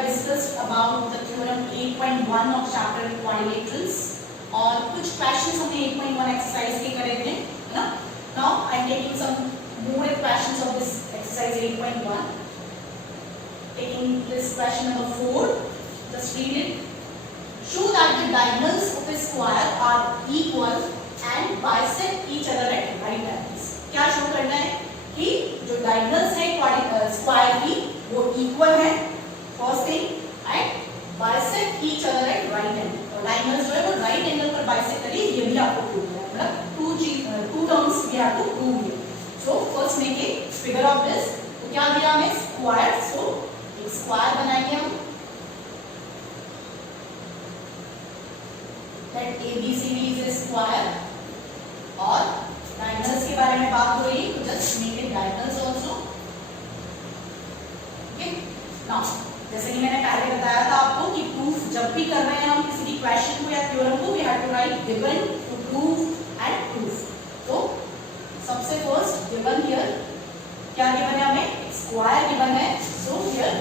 have discussed about the theorem 8.1 of chapter quadrilaterals और कुछ questions हमने 8.1 exercise के करे थे, है ना? Now I am taking some more questions of this exercise 8.1. Taking this question number 4. Just read it. Show that the diagonals of a square are equal and bisect each other at right angles. क्या show करना है कि जो diagonals है square की वो equal है, first thing, and bisect each other at right angle. और डायगोनल्स जो है वो राइट एंगल पर बाइसेक्ट करिए, ये भी आपको प्रूव करना है, मतलब two terms we have to prove here. So first make a figure of this. तो क्या दिया हमें? स्क्वायर। सो एक स्क्वायर बनाएंगे हम। Let ABCD is a square और डायगोनल्स के बारे में बात हो रही है, तो just make it diagonals also. Okay, now जैसे कि मैंने पहले बताया था आपको कि प्रूफ जब भी कर रहे हैं हम किसी भी क्वेश्चन को या थ्योरम को, we have to write given to prove and proof. तो सबसे फर्स्ट गिवन हियर क्या गिवन है हमें? स्क्वायर गिवन है। So here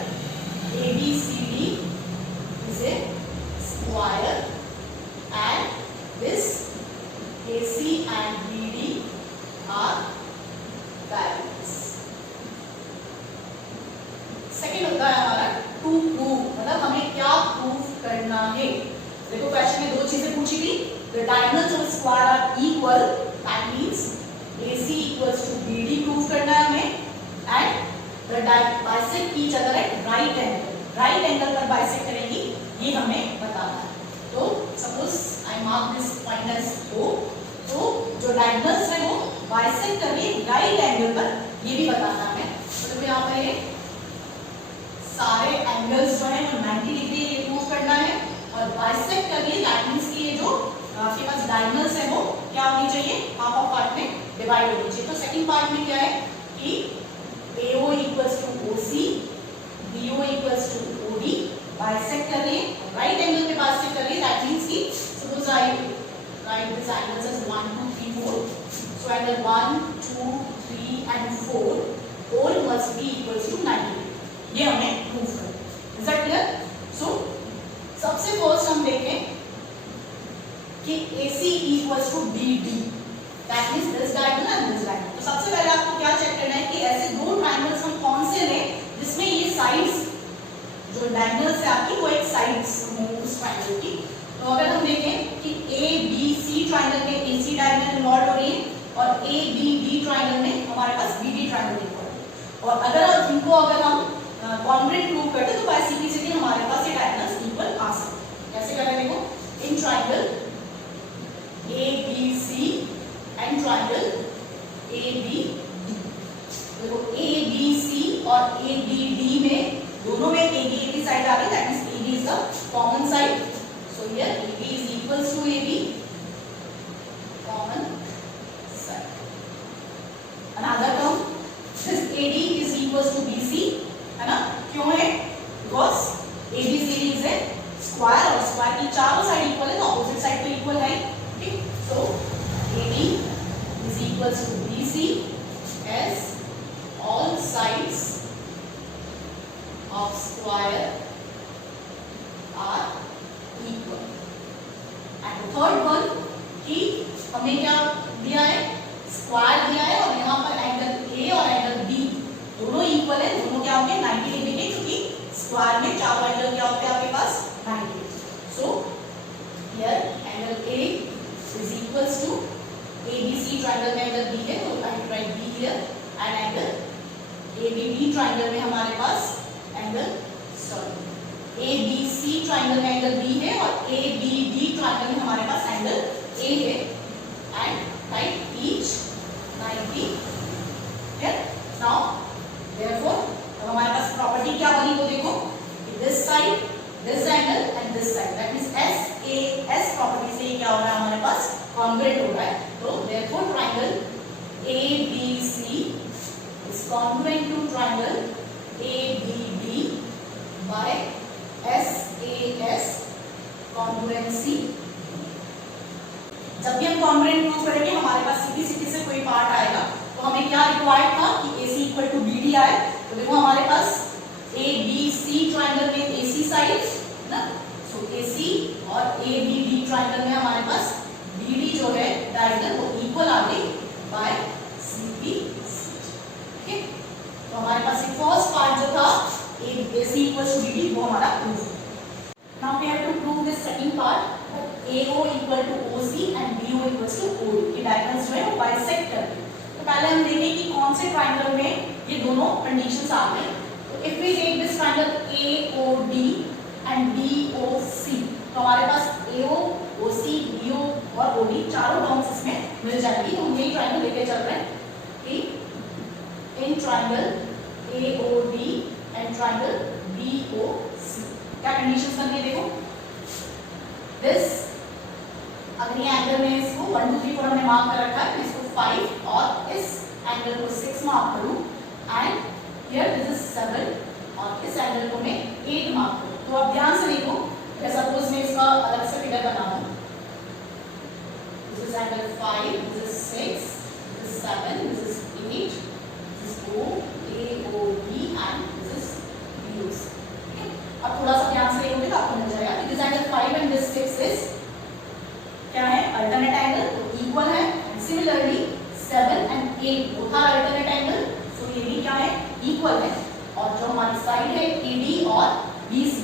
ABCD is a square and this AC and BD are diagonals. Second होता है हमारा टू प्रूव, मतलब हमें क्या प्रूफ करना है। देखो क्वेश्चन में दो चीजें पूछी थी, the diagonals of square are equal, that means AC equals to BD prove करना है हमें, and the bisect each other at right angle, right angle पर bisect करेंगी, ये हमें बताना है। तो suppose I mark this point as O, तो जो डायगोनल्स है वो बाइसेक्ट कर रही है राइट एंगल पर, ये भी बताना है। तो यहाँ पर ये सारे एंगल्स जो है वो 90 डिग्री ये प्रूव करना है, और बाइसेक्ट कर रही है, दैट मींस कि ये जो आपके पास डायगोनल्स है वो क्या होनी चाहिए? हाफ ऑफ पार्ट में डिवाइड होनी चाहिए। तो सेकंड पार्ट में क्या है कि AO equals to OC, BO equals to OD, bisect कर रही है राइट एंगल पे बाइसेक्ट कर रही है, दैट मींस कि suppose I write this angles as 1 2 3 4, so angle 1 2 3 and 4 all must be equals to 90, ये हमें प्रूव करना है। Is that clear? सो सबसे फर्स्ट हम देखें कि AC equals to BD, that means this diagonal and this diagonal. तो सबसे पहले आपको क्या चेक करना है कि ऐसे दो ट्रायंगल्स हम कौन से लें जिसमें ये साइड्स जो डायगोनल्स है आपकी वो एक साइड्स हो उस ट्रायंगल की। तो अगर हम देखें कि ABC ट्रायंगल में AC डायगोनल इन्वॉल्व हो रही है और ABD ट्रायंगल में हमारे पास BD ट्रायंगल इन्वॉल्व है, और अगर इनको अगर हम कॉन्ग्रुएंट प्रूव करते तो बाय सिंपलिसिटी हमारे पास ये डायगोनल्स इक्वल आ सकते। कैसे करें? देखो, in triangle ABC and triangle ABD, देखो ABC और ABD में दोनों में AB साइड आ रही है, that means AB is the common side. So here AB is equals to AB, common side. Another term, this AD is equals to BC, है ना? क्यों है? Because ABCD is a square, और square की चारों साइड इक्वल है तो opposite side तो इक्वल है। ठीक, so AD is equals to BC as all sides of square are equal. And the third one कि हमें क्या दिया है? स्क्वायर दिया है, और यहाँ पर एंगल A और एंगल B दोनों इक्वल है, दोनों क्या होंगे? 90 डिग्री के, क्योंकि स्क्वायर में चारों एंगल क्या होते हैं आपके पास? 90। So here angle A is equals to ABC triangle में एंगल B है, तो I write B here, and angle ABD triangle में हमारे पास एंगल ABC ट्रायंगल में एंगल B है और ABD ट्रायंगल में हमारे पास एंगल A है, and write each 90 here. Now therefore अब हमारे पास प्रॉपर्टी क्या बनी वो देखो, this side, this angle and this side, that means SAS property से क्या हो रहा है? हमारे पास कॉन्ग्रुएंट हो रहा है। तो therefore triangle ABC is congruent to triangle ABD by SAS congruency। जब भी हम कॉन्ग्रुएंट प्रूव करेंगे हमारे पास सीधी से कोई पार्ट आएगा, तो हमें क्या रिक्वायर्ड था कि AC इक्वल टू BD आए। तो देखो हमारे पास ABC ट्रायंगल में AC साइड ना, सो AC और ABD ट्रायंगल में हमारे पास BD जो है डायगोनल वो इक्वल आ गई बाय CP। ठीक है, तो हमारे पास ये फर्स्ट पार्ट जो था AC equals to BD वो हमारा proof. Now we have to prove this second part, AO equal to OC and BO equals to OD कि डायगोनल्स जो है वो बाइसेक्ट करते हैं। तो पहले हम देखें कि कौन से ट्रायंगल में ये दोनों कंडीशंस आ गए। तो if we take this triangle AOD and BOC, तो हमारे पास AO, OC, BO और OD चारों टर्म्स इसमें मिल जाएंगी। तो हम यही ट्रायंगल लेके चल रहे हैं कि in triangle AOD and triangle BOC क्या कंडीशंस बन गई देखो। दिस अगर ये एंगल में इसको 1 2 3 4 हमने मार्क कर रखा है, तो इसको 5 और इस एंगल को 6 मार्क करूं एंड हियर दिस इज 7 और इस एंगल को मैं 8 मार्क करूं। तो आप ध्यान से देखो, सपोज मैं इसका अलग से फिगर बना दूं, this is angle 5, this is 6, this is 7, this is 8, this is AOD and this is BOC। अब थोड़ा सा ध्यान से देखोगे तो आपको मिल जाएगा कि this angle 5 and this 6 is क्या है, अल्टरनेट एंगल, तो इक्वल है। And similarly 7 and 8 both are alternate angle, so ये भी क्या है, इक्वल है। और जो हमारी साइड है AD और BC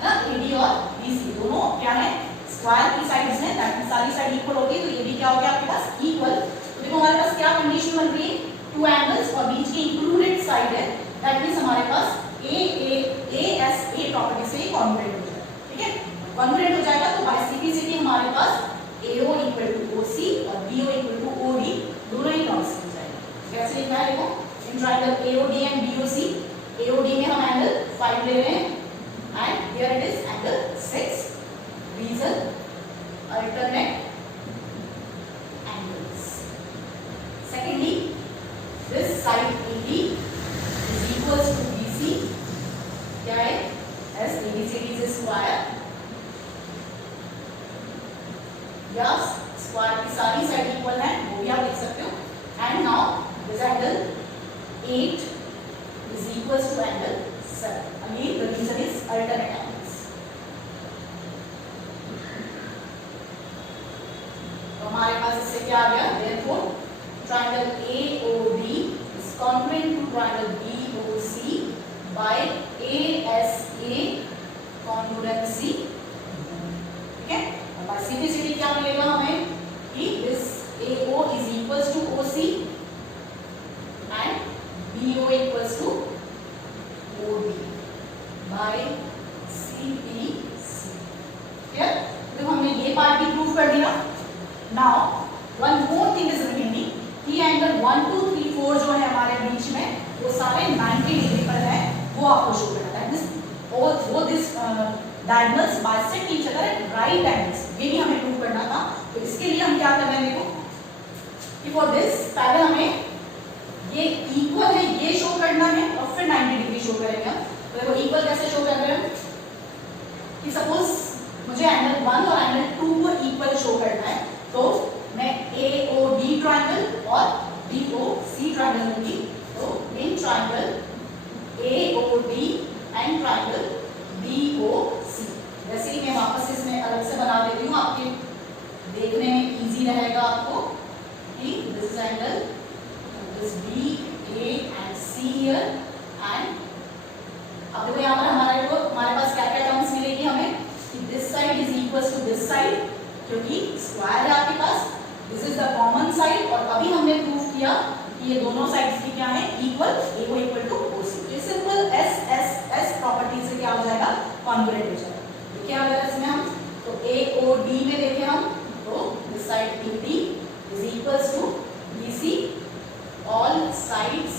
है ना, AD और BC दोनों क्या है, स्क्वायर की साइड्स हैं, दैट मींस सारी साइड इक्वल होगी, तो ये भी क्या हो गया आपके पास, इक्वल। तो देखो हमारे पास क्या कंडीशन बन रही है, टू एंगल्स और बीच की इंक्लूडेड साइड है, दैट मींस हमारे पास ASA प्रॉपर्टी से कॉन्ग्रुएंट हो जाएगा। ठीक है, कॉन्ग्रुएंट हो जाएगा तो बाय सिंपलिसिटी हमारे पास AO इक्वल टू OC और BO इक्वल टू OD दोनों ही टर्म्स मिल जाएगा। कैसे लिखना है देखो, in triangle AOD and BOC, AOD में हम एंगल 5 ले रहे हैं and here it is angle 6, reason alternate angles. Secondly this side AD is equals to BC, क्या है, as ABCD is a square, या स्क्वायर की सारी साइड इक्वल है वो भी आप लिख सकते हो। And now this angle 8 is equals to angle 7, again the reason is alternate angles। तो हमारे पास इससे क्या आ गया, therefore triangle AOD is congruent to triangle BOC by ASA congruency। ठीक है, बाय सिंपलिसिटी क्या मिलेगा हमें कि this AO is equals to OC and BO equals to OD by CPC। Clear, तो हमने ये पार्ट भी प्रूव कर दिया। Now one more thing is remaining कि एंगल 1 2 3 4 जो है हमारे बीच में वो सारे 90 डिग्री पर है, वो आपको शो करना है। वो this diagonals bisect each other at right angles, ये भी हमें प्रूव करना था। तो इसके लिए हम क्या कर रहे हैं देखो कि फॉर दिस पहले हमें ये इक्वल है ये शो करना है और फिर 90 डिग्री शो करेंगे। तो देखो इक्वल कैसे शो कर रहे हैं कि सपोज मुझे एंगल 1 और एंगल 2 को इक्वल शो करना है, तो मैं AOD ट्रायंगल और BOC ट्रायंगल लूंगी। तो इन triangle AOD and triangle BOC, वैसे ही मैं वापस इसमें अलग से बना देती हूँ, आपके देखने में इजी रहेगा आपको कि this angle this B, A and C here. And अब देखो यहाँ पर हमारे पास क्या क्या टर्म्स मिलेगी हमें कि this side is equals to this side, क्योंकि स्क्वायर है आपके पास, this is the common side. और अभी हमने प्रूव किया कि ये दोनों साइड्स की क्या है, equal, AO equal to OC। तो सिंपल S प्रॉपर्टी से क्या हो जाएगा, कॉन्ग्रुएंट हो जाएगा। तो क्या होगा इसमें हम, तो AOD में देखें हम, तो this side AD is equals to BC, all sides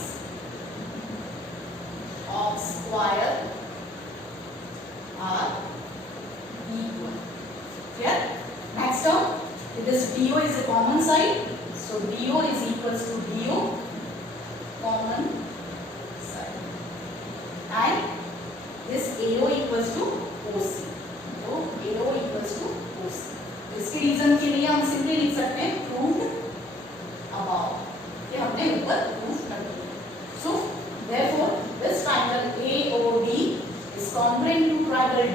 of square are equal. Clear, next term, this BO is a common side, so BO is equals to BO common side and this AO equals to OC, so AO equals to OC। इसके reason के लिए हम simply लिख सकते हैं proved above, ये हमने ऊपर प्रूव कर दिया। So therefore this triangle AOD is congruent to triangle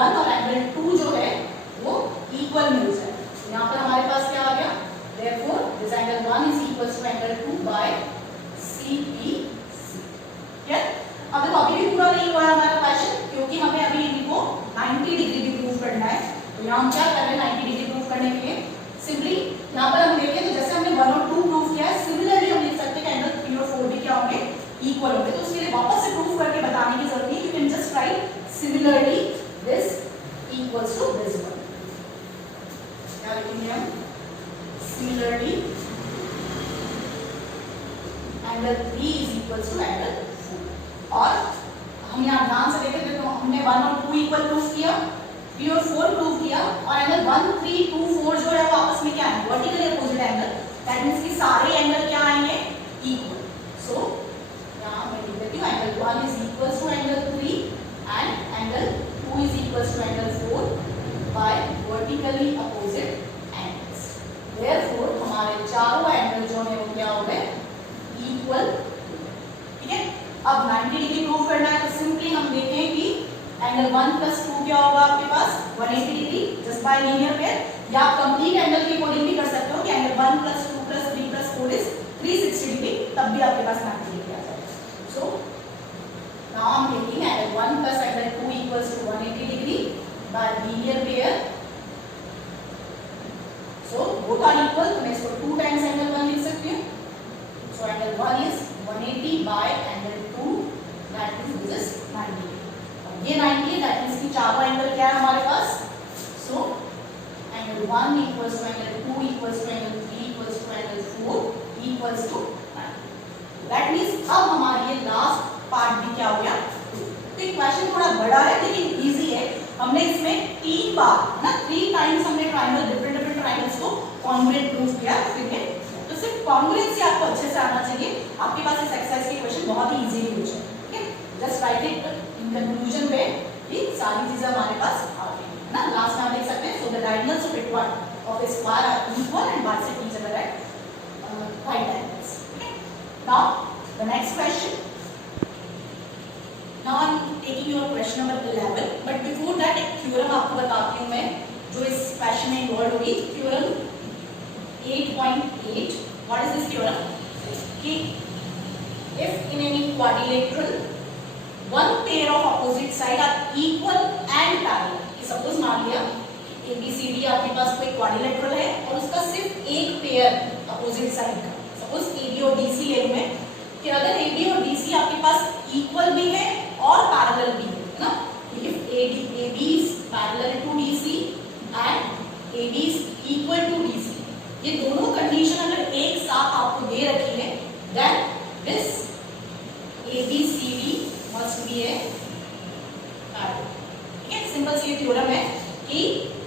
1 और एंगल 2 जो है वो इक्वल मिल जाए। यहाँ पर हमारे पास क्या आ गया, therefore this angle 1 is equals to angle 2 by CPC। अब देखो अभी भी पूरा नहीं हुआ है हमारा क्वेश्चन, क्योंकि हमें अभी इनको 90 डिग्री भी प्रूव करना है। तो यहाँ हम क्या कर रहे हैं 90 डिग्री प्रूव करने के लिए, सिंपली यहाँ पर हम देखें तो जैसे हमने 1 और 2 प्रूव किया है, सिमिलरली हम लिख सकते हैं एंगल 3 और 4 भी क्या होंगे, इक्वल होंगे। तो उसके लिए वापस से प्रूव करके बताने की जरूरत नहीं, you can just write similarly this equals to this one. क्या लिखेंगे हम, similarly angle 3 is equals to angle 4। और हम यहाँ ध्यान से देखें तो हमने 1 और 2 इक्वल प्रूव किया, 3 और 4 प्रूव किया, और एंगल 1, 3, 2, 4 जो है वो आपस में क्या है, vertically opposite angle. That means कि सारे एंगल क्या आएंगे, इक्वल। सो यहाँ मैं लिख देती हूँ angle 1 is equals to angle 3 and angle 2 is equals to angle 4 by vertically opposite angles. Therefore हमारे चारों एंगल जो है वो क्या हो गए, इक्वल। ठीक है, अब 90 डिग्री प्रूव करना है तो सिंपली हम देखें कि एंगल 1 + 2 क्या होगा आपके पास, 180 degree just by linear pair, या आप कंप्लीट एंगल के अकॉर्डिंग भी कर सकते हो कि एंगल 1 + 2 + 3 + 4 इज 360 डिग्री, तब भी आपके पास 90 डिग्री आ जाएगा। So now I am taking angle 1 + angle 2 equals to 180 degree by linear pair. So both are equal, तो मैं इसको 2 टाइम्स एंगल 1 लिख सकती हूँ। सो angle 1 is 180 bye angle 2, that is this is 90। ये 90 है, दैट मींस कि चारों एंगल क्या है हमारे पास। So angle 1 equals to angle 2 equals to angle 3 equals to angle 4 equals to 90। That means अब हमारा ये लास्ट पार्ट भी क्या हो गया। तो ये क्वेश्चन थोड़ा बड़ा है लेकिन इजी है। हमने इसमें 3 बार ना 3 टाइम्स हमने ट्रायंगल, डिफरेंट ट्रायंगल्स को कॉन्ग्रुएंट प्रूव किया। ठीक है, तो सिर्फ कॉन्ग्रुएंसी आपको अच्छे से आना चाहिए, आपके पास इस एक्सरसाइज के क्वेश्चन बहुत ही इजीली हो जाए। ठीक है, just right it in conclusion में, ये सारी चीजें हमारे पास आ गई है ना। लास्ट में आप देख सकते हैं, so the diagonals of it of a square are equal and bisect each other at right angles. Now the next question, now I am taking your question number 11, but before that एक theorem आपको बताती हूँ मैं जो इस question में involve होगी। Theorem 8.8, what is this theorem, कि if in any quadrilateral one pair of opposite side are equal and parallel, कि सपोज मान लिया ABCD आपके पास कोई क्वाड्रिलेटरल है और उसका सिर्फ एक पेयर अपोजिट साइड का, सपोज AB और DC ले लूं मैं, कि अगर AB और DC आपके पास इक्वल भी है और पैरेलल भी है ना, if AB is parallel to DC and AB is equal to DC, ये दोनों कंडीशन अगर एक साथ आपको दे रखी है, then this ABCD must be a parallel. ठीक है, सिंपल सी थ्योरम है कि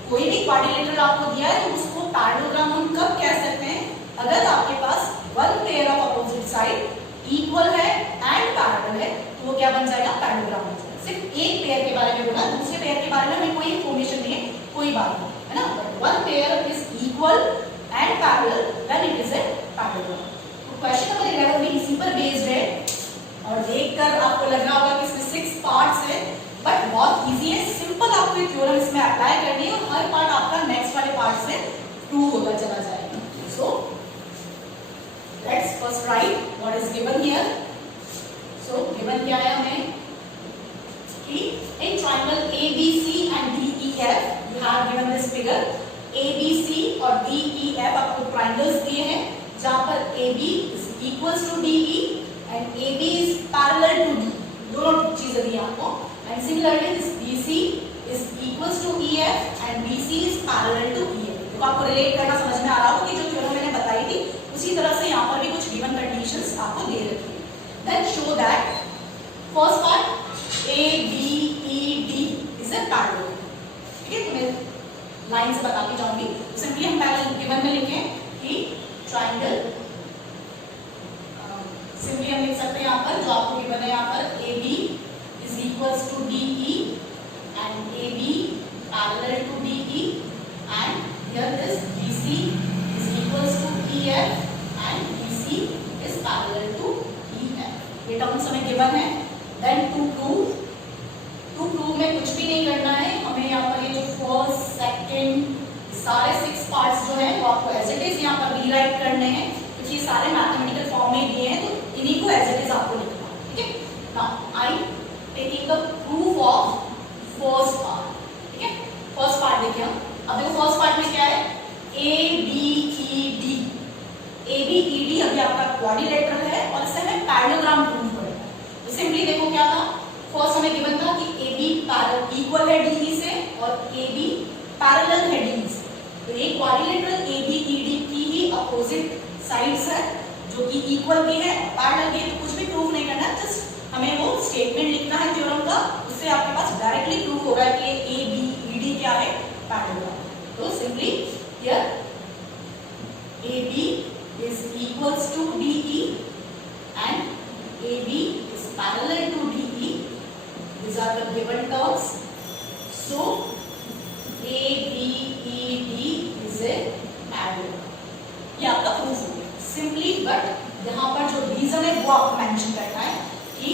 कोई भी क्वाड्रिलेटरल आपको दिया है तो उसको पैरेललोग्राम हम कब कह सकते हैं, अगर आपके पास one pair of opposite side equal है एंड पैरेलल है, तो वो क्या बन जाएगा, पैरेललोग्राम बन जाएगा। सिर्फ एक पेयर के बारे में बोला, दूसरे पेयर के बारे में हमें कोई इंफॉर्मेशन नहीं है, कोई बात नहीं है ना। One pair is equal and parallel, then it is a parallelogram. तो क्वेश्चन नंबर 11 भी इसी पर बेस्ड है और देखकर आपको लग रहा होगा कि इसमें 6 पार्ट्स है, बट बहुत इजी है, सिंपल आपको ये थ्योरम इसमें अप्लाई करनी है और हर पार्ट आपका नेक्स्ट वाले पार्ट से प्रूव होता चला जाएगा। So let's first write what is given here. So given क्या है हमें कि in triangle ABC and DEF you have given this figure, ABC और DEF आपको ट्रायंगल्स दिए हैं जहां पर AB is equals to DE and AB is parallel to D, दोनों चीजें दी आपको, and similarly this BC is equals to EF and BC is parallel to EF। तो आपको रिलेट करना समझ में आ रहा होगा कि जो थ्योरम मैंने बताई थी उसी तरह से यहाँ पर भी कुछ गिवन कंडीशंस आपको दे रखी है। Then show that first part ABED is a parallel। ठीक है, तो मैं लाइन से बता के जाऊंगी, सिंपली हम पहले गिवन में लिखें कि ट्रायंगल, सिंपली हम लिख सकते हैं यहाँ पर जो आपको गिवन है, यहाँ पर AB is equals to DE and AB parallel to DE and here this BC is equals to EF and BC is parallel to EF। ये टर्म्स हमें गिवन है। Then to prove में कुछ भी नहीं करना है, हमें करने हैं क्योंकि ये सारे मैथमेटिकल फॉर्म में दिए हैं, तो इन्हीं को एज इट इज आपको लिखना है, ठीक है। Now I taking the proof of first part, ठीक है। फर्स्ट पार्ट देखिए हम, अब देखो फर्स्ट पार्ट में क्या है, A B E D, A B E D अभी आपका क्वाड्रिलेटरल है और इससे हमें पैरेललोग्राम प्रूव करना है। तो सिंपली देखो क्या था, फर्स्ट हमें गिवन था कि ए बी इक्वल है डी से और ए बी पैरेलल है डी से। तो ये quadrilateral A B E D की ही अपोजिट साइड्स है जो कि इक्वल भी है पैरेलल भी है, तो कुछ भी प्रूव नहीं करना, जस्ट हमें वो स्टेटमेंट लिखना है थ्योरम का, उससे आपके पास डायरेक्टली प्रूव होगा कि ए बी ई डी क्या है, पैरेलल। तो simply here A B is equals to D E and A B is parallel to D E, these are the given terms, so a b e d is a parallel। ये आपका proof हो गया simply, but यहाँ पर जो reason है वो आपको मेंशन करना है कि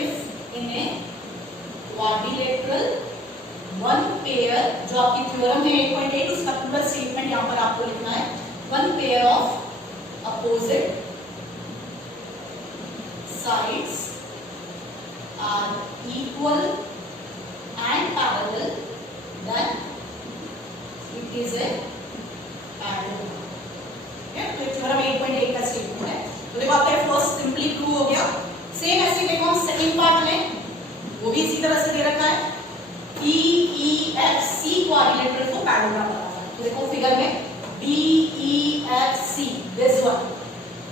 if in a quadrilateral one pair, जो आपकी थ्योरम है 8.8 उसका पूरा स्टेटमेंट यहाँ पर आपको लिखना है, one pair of opposite sides are equal and parallel, then it is a parallel। तो थ्योरम 8.8 का स्टेटमेंट है। तो देखो आपका फर्स्ट सिंपली प्रूव हो गया। सेम ऐसे देखो हम सेकंड पार्ट में, वो भी इसी तरह से दे रखा है, E E F C quadrilateral को पैरेललोग्राम बनाना है। तो देखो फिगर में B E F C, this one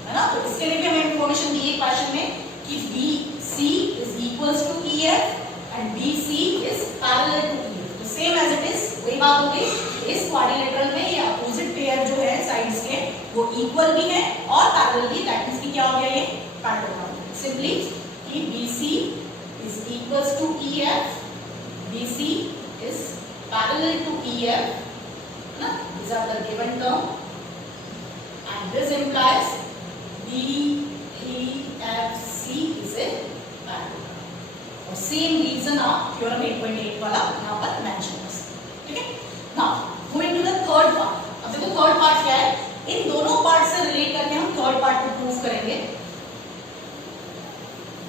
है ना, तो इसके लिए भी हमें इंफॉर्मेशन दी है क्वेश्चन में कि B C is equals to EF and BC is parallel to EF। तो सेम एज इट इज वही बात हो गई, इस क्वाड्रिलेटरल में ये अपोजिट पेयर जो है साइड्स के वो इक्वल भी है और पैरेलल भी, दैट मींस कि क्या हो गया ये पैरेललोग्राम। सिंपली कि BC is equals to EF, BC is parallel to EF ना, these are the given term and this implies BEFC is a parallel. और सेम रीजन आप थ्योरम 8.8 वाला यहाँ पर मेंशन कर सकते हैं, ठीक है। Now moving to the third part. अब देखो थर्ड पार्ट क्या है, इन दोनों पार्ट से रिलेट करके हम थर्ड पार्ट को प्रूव करेंगे।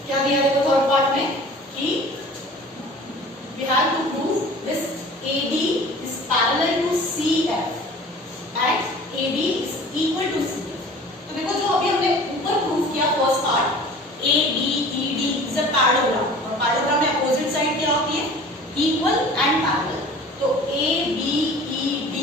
क्या दिया देखो थर्ड पार्ट में कि we have to prove this AD is parallel to CF and AB is equal to CF। तो देखो जो अभी हमने ऊपर प्रूव किया first part, ABED is a parallelogram, और पैरेललोग्राम में अपोजिट साइड क्या होती है, इक्वल एंड पैरेलल। तो ABED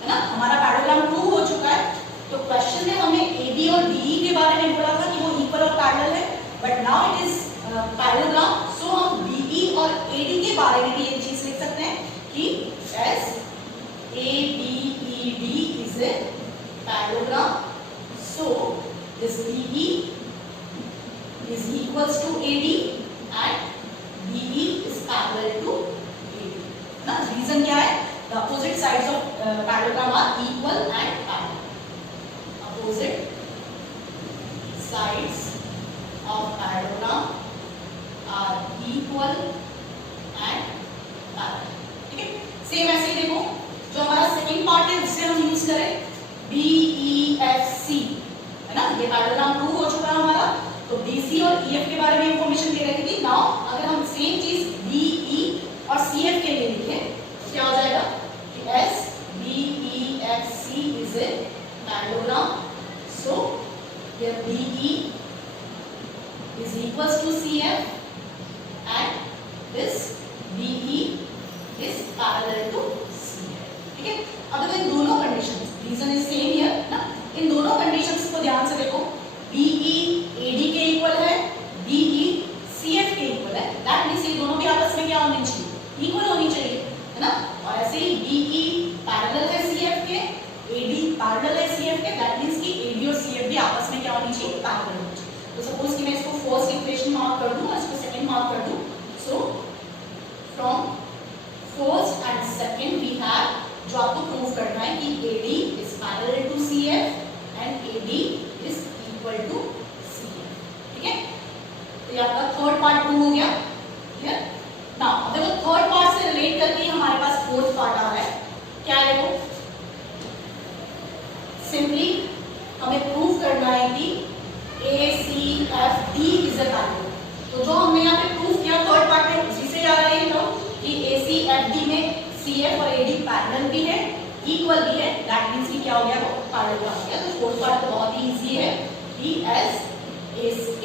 है ना, हमारा पैरेललोग्राम प्रूव हो चुका है। तो क्वेश्चन में हमें AB और DE के बारे में बोला था कि वो इक्वल और पैरेलल है, but now it is parallelogram, so हम BE और AD के बारे में भी एक चीज लिख सकते हैं कि as ABED is a parallelogram, so this BE is equals to AD and BE is parallel to AD ना। रीजन क्या है, the opposite sides of parallelogram are equal and parallel, opposite sides of parallelogram are equal and parallel, ठीक है। Same ऐसे ही देखो जो हमारा second part है उससे हम यूज करें BEFC है ना, ये पैरेललोग्राम प्रूव हो चुका है हमारा। तो BC और EF के बारे में इंफॉर्मेशन दे रखी थी। नाउ अगर हम सेम चीज BE और CF के लिए लिखें तो क्या हो जाएगा कि SBEFC is a parallelogram, so here BE is equals to CF and this BE is parallel to CF, ठीक है। अब देखो इन दोनों conditions, reason is same here ना, इन दोनों कंडीशंस को ध्यान से देखो, BE AD के इक्वल है, BE CF के इक्वल है, दैट मींस ये दोनों भी आपस में क्या होनी चाहिए, इक्वल होनी चाहिए है ना। और ऐसे ही BE पैरेलल है CF के, AD पैरेलल है CF के, दैट मींस कि AD और CF भी आपस में क्या होनी चाहिए, पैरेलल होनी चाहिए। तो सपोज कि मैं इसको फर्स्ट इक्वेशन मार्क कर दूं और इसको सेकंड मार्क कर दूं, so from first and second we have, जो आपको प्रूव करना है कि AD is parallel to CF and AD is equal to CF, ठीक है। तो ये आपका थर्ड पार्ट प्रूव हो गया, क्लियर। नाउ देखो थर्ड पार्ट से रिलेट करके हमारे पास फोर्थ पार्ट आ रहा है, क्या है देखो, CF और AD पैरेलल भी है, इक्वल भी है, दैट मींस कि क्या हो गया, वो पैरेलल हो गया। तो फोर्थ पार्ट तो बहुत ही इजी है कि as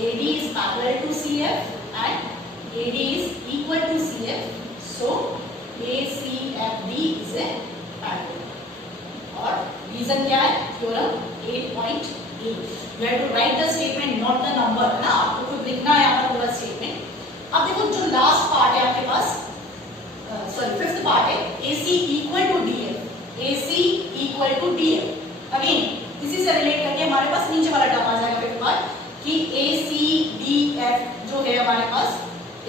AD is parallel to CF and AD is equal to CF, so ACFD is a parallel। और रीजन क्या है, theorem 8.8, you have to write the statement not the number, है ना, आपको खुद लिखना है आपका पूरा स्टेटमेंट। अब देखो जो लास्ट पार्ट है आपके पास, सॉरी फिफ्थ पार्ट है, AC equal to DF, AC equal to DF। Again इसी से रिलेट करके हमारे पास नीचे वाला टर्म आ जाएगा फिफ्थ पार्ट कि ACDF जो है हमारे पास,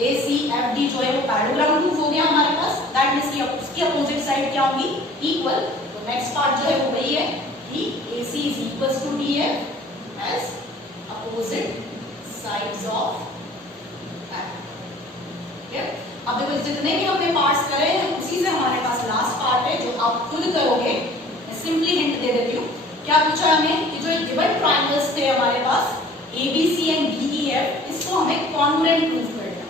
ACFD जो है वो पैरेललोग्राम प्रूफ हो गया हमारे पास, दैट मींस कि उसकी अपोजिट साइड क्या होगी, इक्वल। तो नेक्स्ट पार्ट जो है वो वही है कि AC is equals to DF as opposite sides of parallel। ठीक है, अब देखो जितने भी हमने पार्ट्स करे हैं उसी से हमारे पास लास्ट पार्ट है जो आप खुद करोगे। मैं सिंपली हिंट दे देती हूँ, क्या पूछा हमें कि जो एक गिवन ट्रायंगल्स थे हमारे पास ABC एंड DEF, इसको हमें कॉन्ग्रुएंट प्रूफ करना।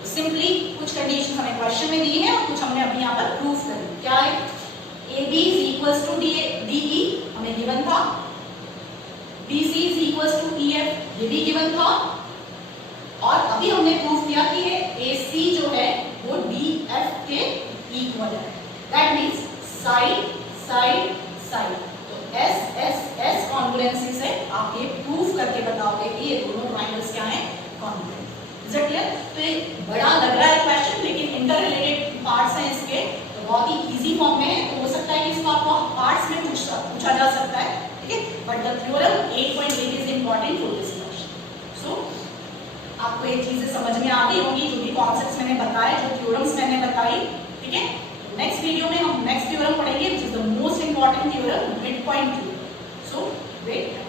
तो सिंपली कुछ कंडीशन हमें क्वेश्चन में दी है और कुछ हमने अभी यहाँ पर प्रूफ करनी। क्या है, AB is equals to DE हमें गिवन था, BC is equals to EF ये भी गिवन था, और अभी हमने प्रूफ किया कि AC जो है वो DF के इक्वल है, that means side side side. तो S कॉन्ग्रुएंसी से आप ये प्रूफ करके बताओगे कि ये दोनों ट्रायंगल्स क्या हैं, कॉन्ग्रुएंट। Is it clear? तो ये बड़ा लग रहा है क्वेश्चन, लेकिन इंटर रिलेटेड पार्ट्स हैं इसके, तो बहुत ही इजी फॉर्म में है, तो हो सकता है कि इसको आपको पार्ट्स में पूछा जा सकता है, ठीक है, but the theorem 8.8 is important for this question. So आपको ये चीजें समझ में आ गई होगी, जो भी कॉन्सेप्ट्स मैंने बताए, जो थ्योरम्स मैंने बताई, ठीक है। नेक्स्ट वीडियो में हम नेक्स्ट थ्योरम पढ़ेंगे, which is the most important theorem, mid point theorem. So wait.